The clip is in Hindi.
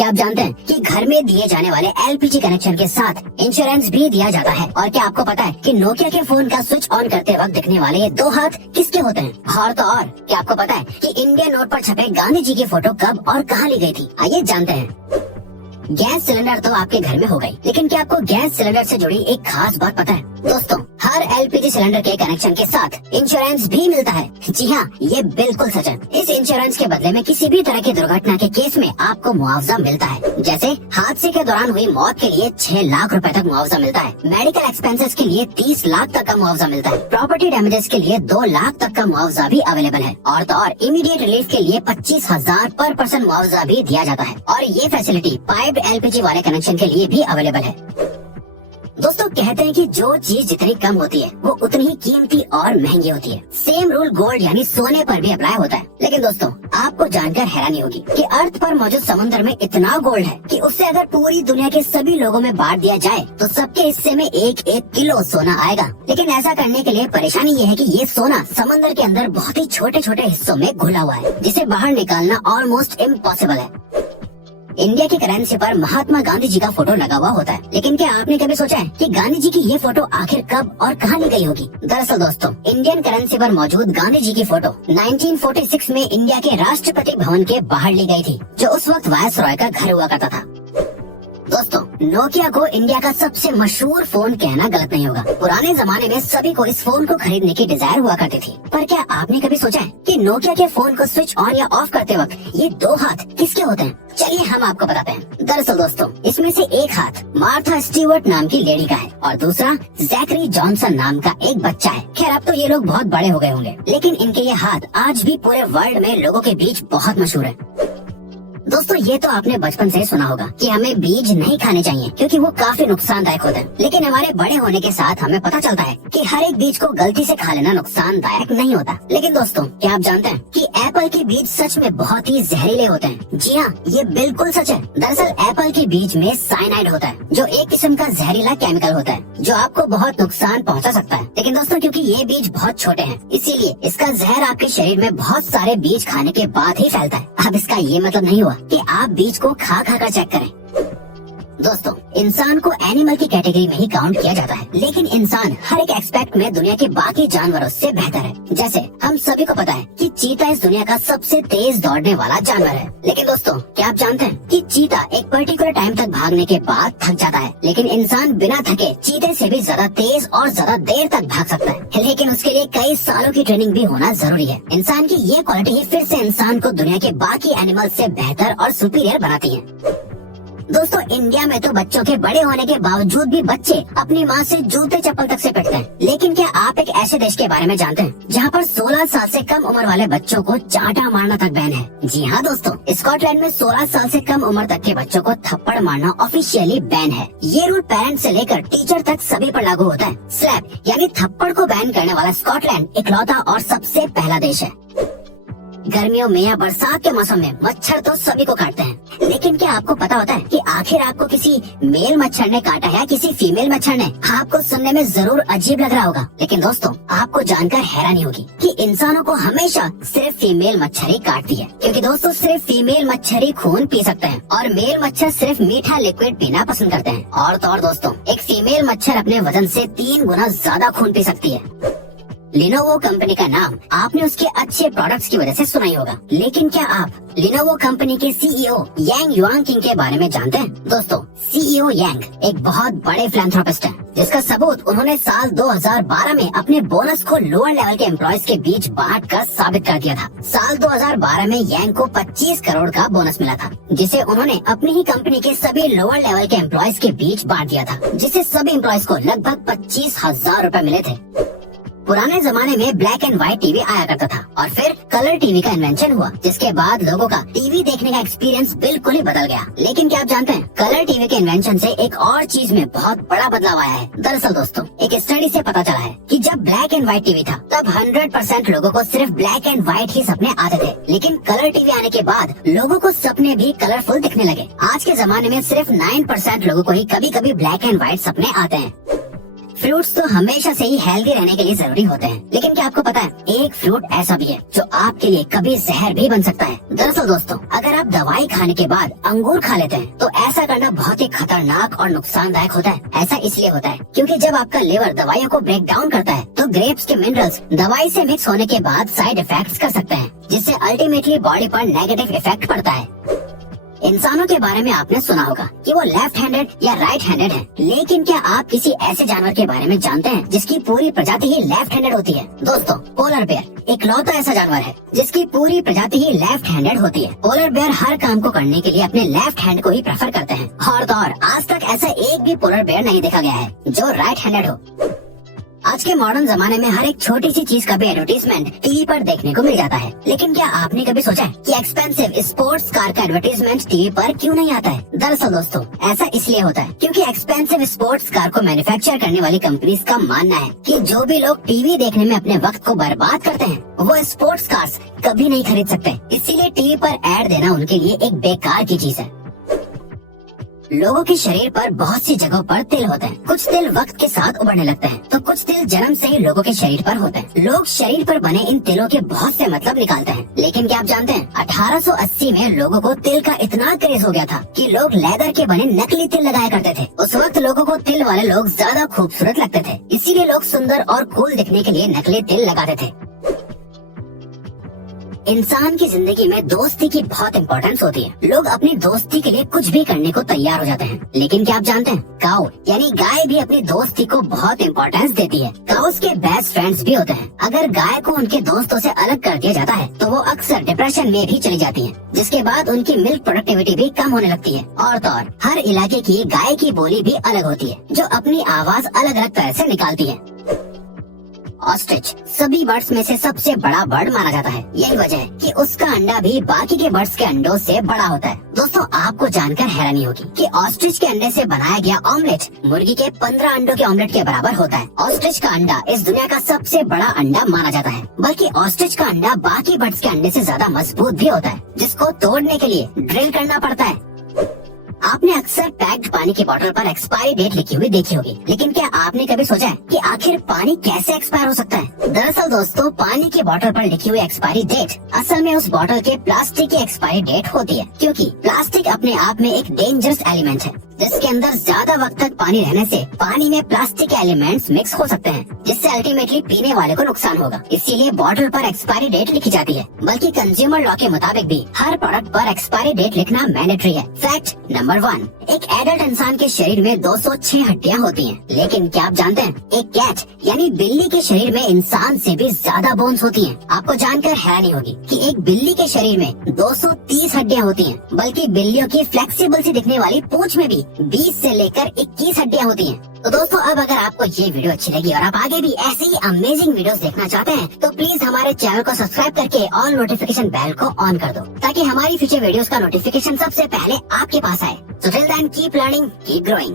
क्या आप जानते हैं कि घर में दिए जाने वाले एलपीजी कनेक्शन के साथ इंश्योरेंस भी दिया जाता है? और क्या आपको पता है कि नोकिया के फोन का स्विच ऑन करते वक्त दिखने वाले ये 2 हाथ किसके होते हैं? और तो और क्या आपको पता है कि इंडियन नोट पर छपे गांधी जी की फोटो कब और कहाँ ली गई थी? आइए जानते हैं। गैस सिलेंडर तो आपके घर में हो गई, लेकिन क्या आपको गैस सिलेंडर से जुड़ी एक खास बात पता है? दोस्तों, हर एलपीजी सिलेंडर के कनेक्शन के साथ इंश्योरेंस भी मिलता है। जी हाँ, ये बिल्कुल सच है। इस इंश्योरेंस के बदले में किसी भी तरह की दुर्घटना के केस में आपको मुआवजा मिलता है। जैसे हादसे के दौरान हुई मौत के लिए 6 लाख रुपए तक मुआवजा मिलता है। मेडिकल एक्सपेंसेस के लिए 30 लाख तक का मुआवजा मिलता है। प्रॉपर्टी डैमेजेस के लिए 2 लाख तक का मुआवजा भी अवेलेबल है। और तो और इमीडिएट रिलीफ के लिए 25,000 पर पर्सन मुआवजा भी दिया जाता है। और ये फैसिलिटी पाइप्ड एलपीजी वाले कनेक्शन के लिए भी अवेलेबल है। दोस्तों, कहते हैं कि जो चीज जितनी कम होती है वो उतनी ही कीमती और महंगी होती है। सेम रूल गोल्ड यानी सोने पर भी अप्लाई होता है। लेकिन दोस्तों, आपको जानकर हैरानी होगी कि अर्थ पर मौजूद समुद्र में इतना गोल्ड है कि उससे अगर पूरी दुनिया के सभी लोगों में बांट दिया जाए तो सबके हिस्से में 1-1 किलो सोना आएगा। लेकिन ऐसा करने के लिए परेशानी ये है कि ये सोना समुद्र के अंदर बहुत ही छोटे छोटे हिस्सों में घुला हुआ है, जिसे बाहर निकालना ऑलमोस्ट इम्पॉसिबल है। इंडिया की करेंसी पर महात्मा गांधी जी का फोटो लगा हुआ होता है, लेकिन क्या आपने कभी सोचा है कि गांधी जी की ये फोटो आखिर कब और कहाँ ली गई होगी? दरअसल दोस्तों, इंडियन करेंसी पर मौजूद गांधी जी की फोटो 1946 में इंडिया के राष्ट्रपति भवन के बाहर ली गई थी, जो उस वक्त वायसरॉय का घर हुआ करता था। दोस्तों, नोकिया को इंडिया का सबसे मशहूर फोन कहना गलत नहीं होगा। पुराने जमाने में सभी को इस फोन को खरीदने की डिजायर हुआ करती थी। पर क्या आपने कभी सोचा है कि नोकिया के फोन को स्विच ऑन या ऑफ करते वक्त ये 2 हाथ किसके होते हैं? चलिए हम आपको बताते हैं। दरअसल दोस्तों, इसमें से एक हाथ मार्था स्टीवर्ट नाम की लेडी का है और दूसरा जैकरी जॉनसन नाम का एक बच्चा है। खैर, अब तो ये लोग बहुत बड़े हो गए होंगे, लेकिन इनके ये हाथ आज भी पूरे वर्ल्ड में लोगों के बीच बहुत मशहूर है। दोस्तों, ये तो आपने बचपन से सुना होगा कि हमें बीज नहीं खाने चाहिए क्योंकि वो काफी नुकसानदायक होते हैं। लेकिन हमारे बड़े होने के साथ हमें पता चलता है कि हर एक बीज को गलती से खा लेना नुकसानदायक नहीं होता। लेकिन दोस्तों, क्या आप जानते हैं कि एप्पल के बीज सच में बहुत ही जहरीले होते हैं? जी हाँ, ये बिल्कुल सच है। दरअसल एप्पल के बीज में साइनाइड होता है, जो एक किस्म का जहरीला केमिकल होता है जो आपको बहुत नुकसान पहुँचा सकता है। लेकिन दोस्तों, क्योंकि ये बीज बहुत छोटे हैं, इसीलिए इसका जहर आपके शरीर में बहुत सारे बीज खाने के बाद ही फैलता है। अब इसका ये मतलब नहीं हुआ कि आप बीज को खा खा कर चेक करें। दोस्तों, इंसान को एनिमल की कैटेगरी में ही काउंट किया जाता है, लेकिन इंसान हर एक एस्पेक्ट में दुनिया के बाकी जानवरों से बेहतर है। जैसे हम सभी को पता है कि चीता इस दुनिया का सबसे तेज दौड़ने वाला जानवर है। लेकिन दोस्तों, क्या आप जानते हैं कि चीता एक पर्टिकुलर टाइम तक भागने के बाद थक जाता है, लेकिन इंसान बिना थके चीते से भी ज्यादा तेज और ज्यादा देर तक भाग सकता है। लेकिन उसके लिए कई सालों की ट्रेनिंग भी होना जरूरी है। इंसान की ये क्वालिटी ही फिर से इंसान को दुनिया के बाकी एनिमल से बेहतर और सुपीरियर बनाती है। दोस्तों, इंडिया में तो बच्चों के बड़े होने के बावजूद भी बच्चे अपनी माँ से जूते चप्पल तक से पिटते हैं। लेकिन क्या आप एक ऐसे देश के बारे में जानते हैं जहाँ पर 16 साल से कम उम्र वाले बच्चों को चांटा मारना तक बैन है? जी हाँ दोस्तों, स्कॉटलैंड में 16 साल से कम उम्र तक के बच्चों को थप्पड़ मारना ऑफिशियली बैन है। ये रूल पेरेंट्स से लेकर टीचर तक सभी पर लागू होता है। स्लैप यानी थप्पड़ को बैन करने वाला स्कॉटलैंड इकलौता और सबसे पहला देश है। गर्मियों में या बरसात के मौसम में मच्छर तो सभी को काटते हैं, लेकिन क्या आपको पता होता है कि आखिर आपको किसी मेल मच्छर ने काटा है किसी फीमेल मच्छर ने? आपको सुनने में जरूर अजीब लग रहा होगा, लेकिन दोस्तों, आपको जानकर हैरानी होगी कि इंसानों को हमेशा सिर्फ फीमेल मच्छर ही काटती है। क्योंकि दोस्तों, सिर्फ फीमेल मच्छर ही खून पी सकते हैं और मेल मच्छर सिर्फ मीठा लिक्विड पीना पसंद करते हैं। और तो और दोस्तों, एक फीमेल मच्छर अपने वजन से 3 गुना ज्यादा खून पी सकती है। लिनोवो कंपनी का नाम आपने उसके अच्छे प्रोडक्ट्स की वजह से सुना ही होगा, लेकिन क्या आप लिनोवो कंपनी के सीईओ यांग युआंकिंग के बारे में जानते हैं? दोस्तों, सीईओ यांग एक बहुत बड़े फिलैंथ्रोपिस्ट हैं, जिसका सबूत उन्होंने साल 2012 में अपने बोनस को लोअर लेवल के एम्प्लॉयज के बीच बांट कर साबित कर दिया था। साल 2012 में यांग को 25 करोड़ का बोनस मिला था, जिसे उन्होंने अपनी ही कंपनी के सभी लोअर लेवल के एम्प्लॉयज के बीच बांट दिया था, जिससे सभी एम्प्लॉयज को लगभग 25,000 रूपए मिले थे। पुराने जमाने में ब्लैक एंड व्हाइट टीवी आया करता था और फिर कलर टीवी का इन्वेंशन हुआ, जिसके बाद लोगों का टीवी देखने का एक्सपीरियंस बिल्कुल ही बदल गया। लेकिन क्या आप जानते हैं, कलर टीवी के इन्वेंशन से एक और चीज में बहुत बड़ा बदलाव आया है। दरअसल दोस्तों, एक स्टडी से पता चला है कि जब ब्लैक एंड व्हाइट टीवी था तब 100% लोगों को सिर्फ ब्लैक एंड व्हाइट ही सपने आते थे, लेकिन कलर टीवी आने के बाद लोगों को सपने भी कलरफुल दिखने लगे। आज के जमाने में सिर्फ 9% लोगों को ही कभी कभी ब्लैक एंड व्हाइट सपने आते हैं। फ्रूट्स तो हमेशा से ही हेल्दी रहने के लिए जरूरी होते हैं, लेकिन क्या आपको पता है एक फ्रूट ऐसा भी है जो आपके लिए कभी जहर भी बन सकता है। दरअसल दोस्तों, अगर आप दवाई खाने के बाद अंगूर खा लेते हैं तो ऐसा करना बहुत ही खतरनाक और नुकसानदायक होता है। ऐसा इसलिए होता है क्योंकि जब आपका लिवर दवाइयों को ब्रेक डाउन करता है तो ग्रेप्स के मिनरल्स दवाई से मिक्स होने के बाद साइड इफेक्ट्स कर सकते हैं, जिससे अल्टीमेटली बॉडी पर नेगेटिव इफेक्ट पड़ता है। इंसानों के बारे में आपने सुना होगा कि वो लेफ्ट हैंडेड या राइट हैंडेड हैं, लेकिन क्या आप किसी ऐसे जानवर के बारे में जानते हैं जिसकी पूरी प्रजाति ही लेफ्ट हैंडेड होती है? दोस्तों, पोलर बेयर इकलौता ऐसा जानवर है जिसकी पूरी प्रजाति ही लेफ्ट हैंडेड होती है। पोलर बेयर हर काम को करने के लिए अपने लेफ्ट हैंड को ही प्रेफर करते हैं और तो और आज तक ऐसा एक भी पोलर बेयर नहीं देखा गया है जो राइट हैंडेड हो। आज के मॉडर्न जमाने में हर एक छोटी सी चीज का भी एडवर्टीजमेंट टीवी पर देखने को मिल जाता है, लेकिन क्या आपने कभी सोचा है कि एक्सपेंसिव स्पोर्ट्स कार का एडवर्टीजमेंट टीवी पर क्यों नहीं आता है? दरअसल दोस्तों, ऐसा इसलिए होता है क्योंकि एक्सपेंसिव स्पोर्ट्स कार को मैन्युफैक्चर करने वाली कंपनीज का मानना है कि जो भी लोग टीवी देखने में अपने वक्त को बर्बाद करते हैं वो स्पोर्ट्स कार्स कभी नहीं खरीद सकते। इसीलिए टीवी पर ऐड देना उनके लिए एक बेकार की चीज है। लोगों के शरीर पर बहुत सी जगहों पर तिल होते हैं। कुछ तिल वक्त के साथ उभरने लगते हैं तो कुछ तिल जन्म से ही लोगों के शरीर पर होते हैं। लोग शरीर पर बने इन तिलों के बहुत से मतलब निकालते हैं, लेकिन क्या आप जानते हैं 1880 में लोगों को तिल का इतना क्रेज हो गया था कि लोग लेदर के बने नकली तिल लगाया करते थे। उस वक्त लोगों को तिल वाले लोग ज्यादा खूबसूरत लगते थे, इसीलिए लोग सुंदर और कूल दिखने के लिए नकली तिल लगाते थे। इंसान की जिंदगी में दोस्ती की बहुत इम्पोर्टेंस होती है। लोग अपनी दोस्ती के लिए कुछ भी करने को तैयार हो जाते हैं, लेकिन क्या आप जानते हैं काऊ यानी गाय भी अपनी दोस्ती को बहुत इम्पोर्टेंस देती है। काउस के बेस्ट फ्रेंड्स भी होते हैं। अगर गाय को उनके दोस्तों से अलग कर दिया जाता है तो वो अक्सर डिप्रेशन में भी चली जाती है, जिसके बाद उनकी मिल्क प्रोडक्टिविटी भी कम होने लगती है। और तो और हर इलाके की गाय की बोली भी अलग होती है जो अपनी आवाज अलग अलग तरह से निकालती है। ऑस्ट्रिच सभी बर्ड्स में से सबसे बड़ा बर्ड माना जाता है। यही वजह है कि उसका अंडा भी बाकी के बर्ड्स के अंडों से बड़ा होता है। दोस्तों, आपको जानकर हैरानी होगी कि ऑस्ट्रिच के अंडे से बनाया गया ऑमलेट मुर्गी के 15 अंडों के ऑमलेट के बराबर होता है। ऑस्ट्रिच का अंडा इस दुनिया का सबसे बड़ा अंडा माना जाता है, बल्कि ऑस्ट्रिच का अंडा बाकी बर्ड्स के अंडे से ज्यादा मजबूत भी होता है, जिसको तोड़ने के लिए ड्रिल करना पड़ता है। आपने अक्सर पैक्ड पानी की बोतल पर एक्सपायरी डेट लिखी हुई देखी होगी, लेकिन क्या आपने कभी सोचा है कि आखिर पानी कैसे एक्सपायर हो सकता है? दरअसल दोस्तों, पानी की बोतल पर लिखी हुई एक्सपायरी डेट असल में उस बोतल के प्लास्टिक की एक्सपायरी डेट होती है, क्योंकि प्लास्टिक अपने आप में एक डेंजरस एलिमेंट है जिसके अंदर ज्यादा वक्त तक पानी रहने से पानी में प्लास्टिक एलिमेंट्स मिक्स हो सकते हैं, जिससे अल्टीमेटली पीने वाले को नुकसान होगा। इसीलिए बोतल पर एक्सपायरी डेट लिखी जाती है, बल्कि कंज्यूमर लॉ के मुताबिक भी हर प्रोडक्ट पर एक्सपायरी डेट लिखना मैंडेटरी है। फैक्ट नंबर 1, एक एडल्ट इंसान के शरीर में 206 हड्डियां होती हैं, लेकिन क्या आप जानते हैं एक कैट यानी बिल्ली के शरीर में इंसान से भी ज्यादा बोन्स होती हैं। आपको जानकर हैरानी होगी कि एक बिल्ली के शरीर में 230 हड्डियां होती हैं, बल्कि बिल्लियों की फ्लेक्सिबल सी दिखने वाली पूंछ में भी 20 से लेकर 21 हड्डियां होती हैं। तो दोस्तों, अब अगर आपको ये वीडियो अच्छी लगी और आप आगे भी ऐसे ही अमेजिंग वीडियोस देखना चाहते हैं तो प्लीज हमारे चैनल को सब्सक्राइब करके ऑल नोटिफिकेशन बेल को ऑन कर दो, ताकि हमारी फ्यूचर वीडियोस का नोटिफिकेशन सबसे पहले आपके पास आए। So till then, keep learning, keep growing.